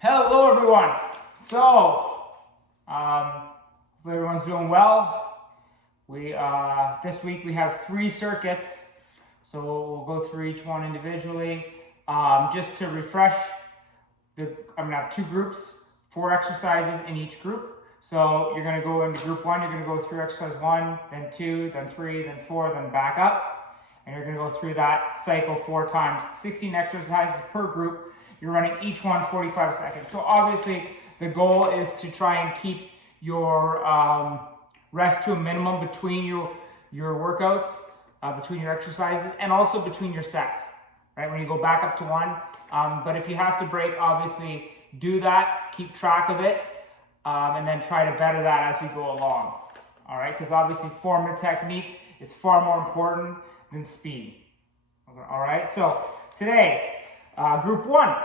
Hello everyone. So, hope everyone's doing well. This week we have 3 circuits, so we'll go through each one individually. Just to refresh, I'm gonna have 2 groups, 4 exercises in each group. So you're gonna go into group 1, you're gonna go through exercise 1, then 2, then 3, then 4, then back up. And you're gonna go through that cycle 4 times, 16 exercises per group. You're running each one 45 seconds. So obviously the goal is to try and keep your rest to a minimum between your workouts, between your exercises, and also between your sets, right? When you go back up to 1. But if you have to break, obviously do that, keep track of it, and then try to better that as we go along, all right? Because obviously form and technique is far more important than speed, all right? So today, group 1,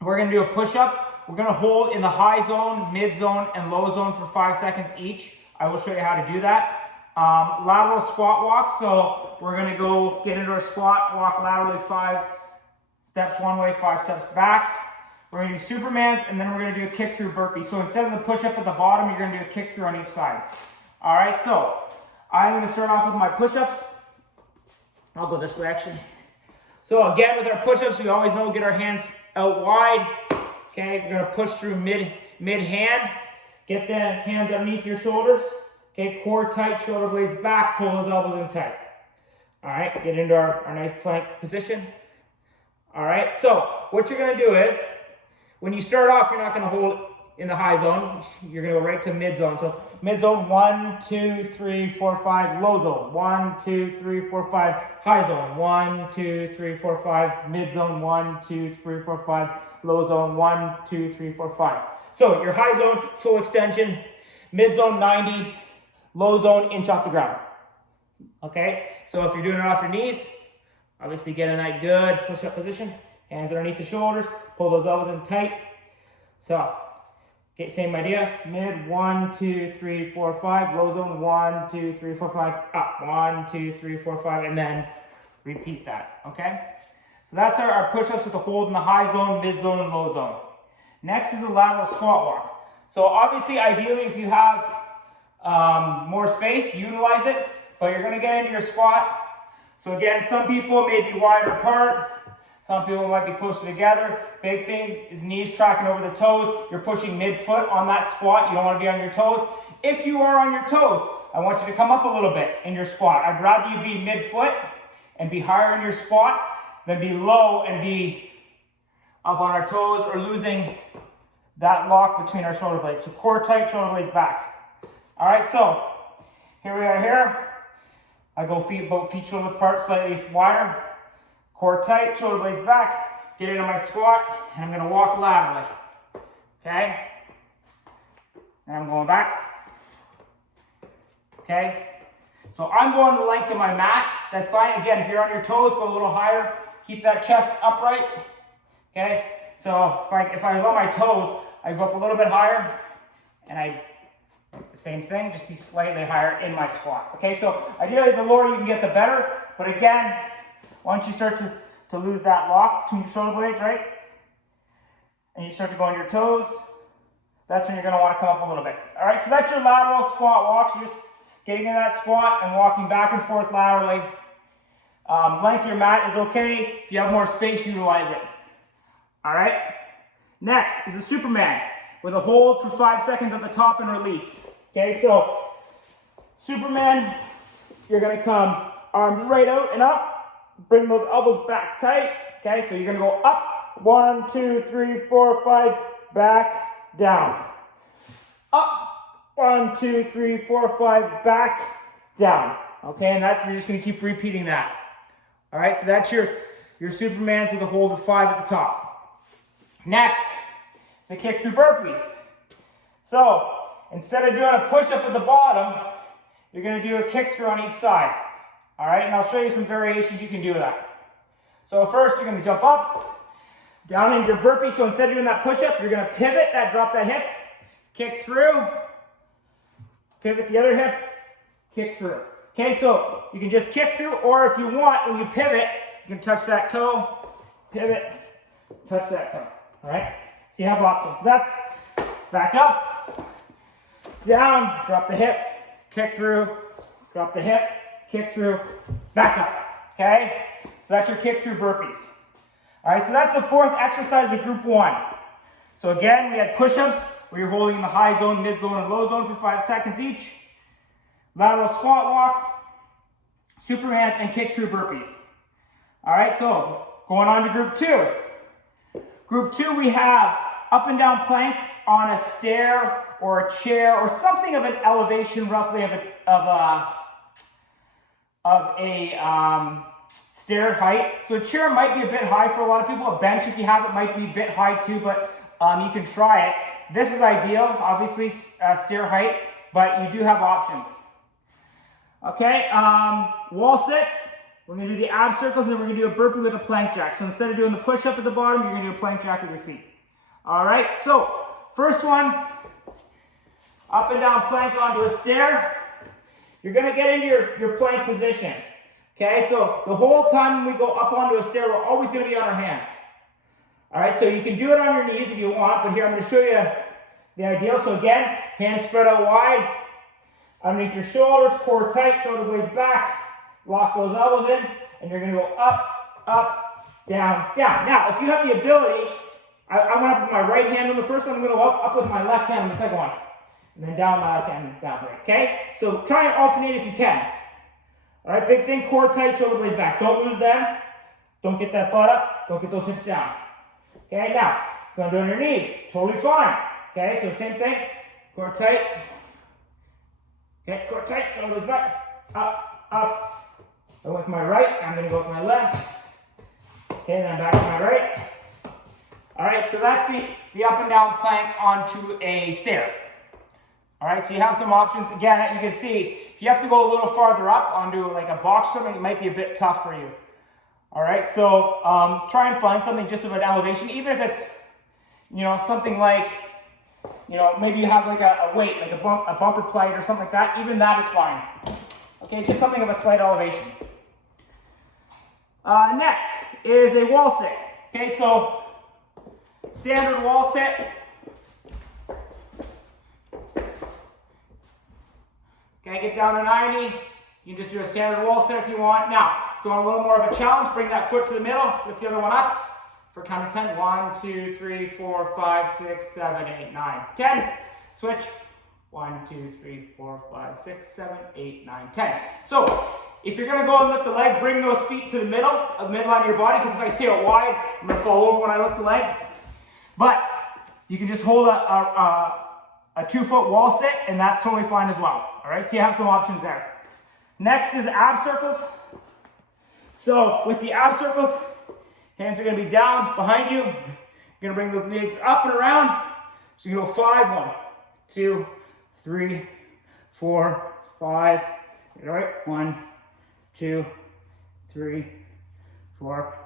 we're gonna do a push-up. We're gonna hold in the high zone, mid zone, and low zone for 5 seconds each. I will show you how to do that. Lateral squat walk. So we're gonna go get into our squat, walk laterally 5 steps one way, 5 steps back. We're gonna do Supermans, and then we're gonna do a kick through burpee. So instead of the push-up at the bottom, you're gonna do a kick through on each side. All right, so I'm gonna start off with my push-ups. I'll go this way actually. So again, with our push-ups, we always know, get our hands out wide. Okay, we're gonna push through mid hand. Get the hands underneath your shoulders. Okay, core tight, shoulder blades back, pull those elbows in tight. All right, get into our nice plank position. All right, so what you're gonna do is, when you start off, you're not gonna hold in the high zone. You're gonna go right to mid zone. So mid zone, 1, 2, 3, 4, 5, low zone. 1, 2, 3, 4, 5, high zone. 1, 2, 3, 4, 5, mid zone. 1, 2, 3, 4, 5, low zone. 1, 2, 3, 4, 5. So your high zone, full extension. Mid zone, 90. Low zone, inch off the ground. Okay, so if you're doing it off your knees, obviously get in that good push-up position. Hands underneath the shoulders, pull those elbows in tight. So, okay, same idea. Mid, 1, 2, 3, 4, 5. Low zone, 1, 2, 3, 4, 5. Up, 1, 2, 3, 4, 5, and then repeat that, okay? So that's our push-ups with the hold in the high zone, mid zone, and low zone. Next is a lateral squat walk. So obviously, ideally, if you have more space, utilize it, but you're gonna get into your squat. So again, some people may be wider apart. Some people might be closer together. Big thing is knees tracking over the toes. You're pushing mid-foot on that squat. You don't want to be on your toes. If you are on your toes, I want you to come up a little bit in your squat. I'd rather you be mid-foot and be higher in your squat than be low and be up on our toes or losing that lock between our shoulder blades. So core tight, shoulder blades back. All right, so here we are here. I go both feet shoulder apart, slightly wider. Core tight, shoulder blades back, get into my squat, and I'm gonna walk laterally, okay? And I'm going back, okay? So I'm going the length of my mat, that's fine. Again, if you're on your toes, go a little higher, keep that chest upright, okay? So if I was on my toes, I go up a little bit higher, and I the same thing, just be slightly higher in my squat, okay? So ideally, the lower you can get, the better, but again, once you start to lose that lock between your shoulder blades, right? And you start to go on your toes, that's when you're gonna wanna come up a little bit. All right, so that's your lateral squat walks. You're just getting in that squat and walking back and forth laterally. Length of your mat is okay. If you have more space, utilize it. All right? Next is a Superman with a hold for 5 seconds at the top and release. Okay, so Superman, you're gonna come arms right out and up. Bring those elbows back tight. Okay, so you're gonna go up. 1, 2, 3, 4, 5, back, down. Up. 1, 2, 3, 4, 5, back, down. Okay, and you're just gonna keep repeating that. All right, so that's your Supermans with a hold of 5 at the top. Next is a kick through burpee. So instead of doing a push-up at the bottom, you're gonna do a kick through on each side. All right, and I'll show you some variations you can do with that. So first, you're gonna jump up, down into your burpee. So instead of doing that push-up, you're gonna pivot, drop that hip, kick through, pivot the other hip, kick through. Okay, so you can just kick through, or if you want, when you pivot, you can touch that toe, pivot, touch that toe. All right, So you have options. So that's back up, down, drop the hip, kick through, drop the hip, kick through, back up, okay? So that's your kick through burpees. All right, so that's the fourth exercise of group 1. So again, we had push-ups where you're holding in the high zone, mid zone, and low zone for 5 seconds each. Lateral squat walks, Supermans, and kick through burpees. All right, so going on to group 2. Group 2, we have up and down planks on a stair or a chair or something of an elevation roughly of a stair height. So a chair might be a bit high for a lot of people. A bench, if you have it, might be a bit high too, but you can try it. This is ideal, obviously stair height, but you do have options. Okay, wall sits. We're gonna do the ab circles, and then we're gonna do a burpee with a plank jack. So instead of doing the push up at the bottom, you're gonna do a plank jack with your feet. All right, so first one, up and down plank onto a stair. You're gonna get into your plank position. Okay, so the whole time when we go up onto a stair, we're always gonna be on our hands. All right, so you can do it on your knees if you want, but here I'm gonna show you the ideal. So again, hands spread out wide, underneath your shoulders, core tight, shoulder blades back, lock those elbows in, and you're gonna go up, up, down, down. Now, if you have the ability, I went up with my right hand on the first one, I'm gonna go up with my left hand on the second one, and then down my left hand, down, okay? So try and alternate if you can. All right, big thing, core tight, shoulder blades back. Don't lose them. Don't get that butt up. Don't get those hips down. Okay, now, if you want to do it on your knees, totally fine. Okay, so same thing, core tight. Okay, core tight, shoulder blades back. Up, up. I went with my right, I'm gonna go with my left. Okay, then back to my right. All right, so that's the up and down plank onto a stair. All right, so you have some options. Again, you can see, if you have to go a little farther up onto like a box or something, it might be a bit tough for you. All right, so try and find something just of an elevation, even if it's, you know, something like, you know, maybe you have like a weight, like a bumper plate or something like that. Even that is fine. Okay, just something of a slight elevation. Next is a wall sit. Okay, so standard wall sit. Okay, get down to 90. You can just do a standard wall sit if you want. Now, if you want a little more of a challenge, bring that foot to the middle, lift the other one up for count of 10. 1, 2, 3, 4, 5, 6, 7, 8, 9, 10. Switch. 1, 2, 3, 4, 5, 6, 7, 8, 9, 10. So, if you're going to go and lift the leg, bring those feet to the midline of your body, because if I stay out wide, I'm going to fall over when I lift the leg. But you can just hold a 2-foot wall sit, and that's totally fine as well. All right, so you have some options there. Next is ab circles. So with the ab circles, hands are going to be down behind you. You're going to bring those legs up and around. So you go 5, 1, 2, 3, 4, 5. All right, 1, 2, 3, 4,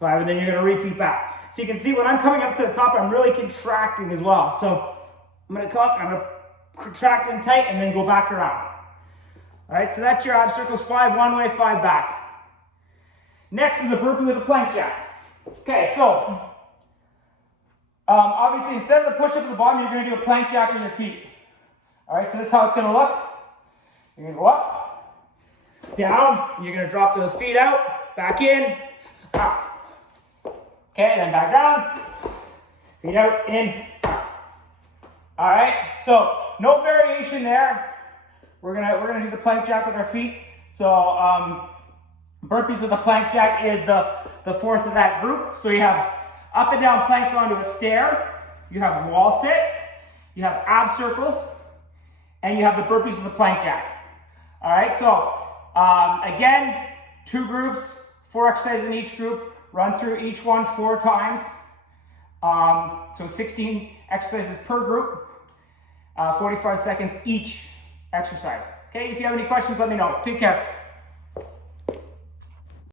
5, and then you're going to repeat back. So you can see when I'm coming up to the top, I'm really contracting as well. So I'm going to come up, I'm going to contract and tight, and then go back around. All right, so that's your ab circles. 5 one way, 5 back. Next is a burpee with a plank jack. Okay, so obviously instead of the push-up at the bottom, you're going to do a plank jack on your feet. All right, so this is how it's going to look. You're going to go up, down, and you're going to drop those feet out, back in, up. Okay, then back down, feet out, in, up. All right, so no variation there. We're gonna do the plank jack with our feet. So burpees with a plank jack is the fourth of that group. So you have up and down planks onto a stair. You have wall sits. You have ab circles, and you have the burpees with a plank jack. All right. So again, 2 groups, 4 exercises in each group. Run through each one 4 times. So 16 exercises per group. 45 seconds each exercise. Okay, if you have any questions, let me know. Take care.